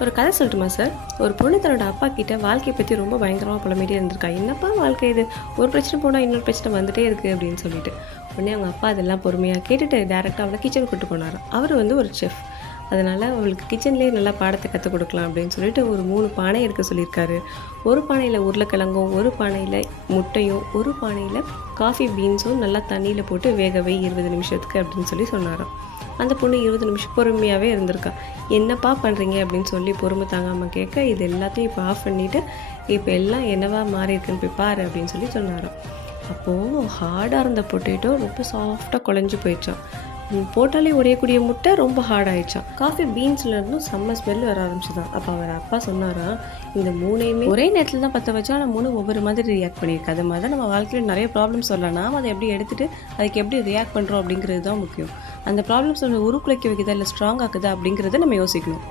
ஒரு கதை சொல்லட்டுமா சார்? ஒரு பொண்ணு தன்னோட அப்பா கிட்ட வாழ்க்கையை பற்றி ரொம்ப பயங்கரமாக புலம்பிட்டே இருந்திருக்கா. என்னப்பா வாழ்க்கை இது, ஒரு பிரச்சனை போனால் இன்னொரு பிரச்சனை வந்துட்டே இருக்குது அப்படின்னு சொல்லிட்டு. உடனே அவங்க அப்பா அதெல்லாம் பொறுமையாக கேட்டுட்டு டேரெக்டாக அவளை கிச்சனுக்கு கூட்டு போனாராம். அவர் வந்து ஒரு செஃப். அதனால் அவளுக்கு கிச்சன்லேயே நல்லா பாடத்தை கற்றுக் கொடுக்கலாம் அப்படின்னு சொல்லிட்டு ஒரு 3 பானை எடுக்க சொல்லியிருக்காரு. ஒரு பானையில் உருளைக்கிழங்கும், ஒரு பானையில் முட்டையும், ஒரு பானையில் காஃபி பீன்ஸும் நல்லா தண்ணியில் போட்டு வேகவை 20 நிமிஷத்துக்கு அப்படின்னு சொல்லி சொன்னாராம். அந்த பொண்ணு 20 நிமிஷம் பொறுமையாகவே இருந்திருக்கா. என்னப்பா பண்ணுறீங்க அப்படின்னு சொல்லி பொறுமை தாங்காமல் கேட்க, இது எல்லாத்தையும் இப்போ ஆஃப் பண்ணிவிட்டு இப்போ எல்லாம் என்னவா மாறி இருக்குன்னு போய் பாரு அப்படின்னு சொல்லி சொன்னாராம். அப்போது ஹார்டாக இருந்த பொட்டேட்டோ ரொம்ப சாஃப்டாக குழஞ்சி போயிடுச்சான். போட்டாலே உடையக்கூடிய முட்டை ரொம்ப ஹார்ட் ஆயிடுச்சான். காஃபி பீன்ஸ்லேருந்தும் செம்ம ஸ்மெல் வர ஆரம்பிச்சுதான். அப்போ அவர் அப்பா சொன்னாராம், இந்த 3யுமே ஒரே நேரத்தில் தான் பற்ற வச்சா ஆனால் 3 ஒவ்வொரு மாதிரி ரியாக்ட் பண்ணியிருக்கு. அது மாதிரி தான் நம்ம வாழ்க்கையில் நிறைய ப்ராப்ளம்ஸ் சொல்லலாம். நாம் அதை எப்படி எடுத்துகிட்டு அதுக்கு எப்படி ரியாக்ட் பண்ணுறோம் அப்படிங்கிறது தான் முக்கியம். அந்த ப்ராப்ளம்ஸ் நம்ம உருக்குலைக்க வைக்குதா இல்லை ஸ்ட்ராங் ஆக்குதா அப்படிங்கிறத நம்ம யோசிக்கணும்.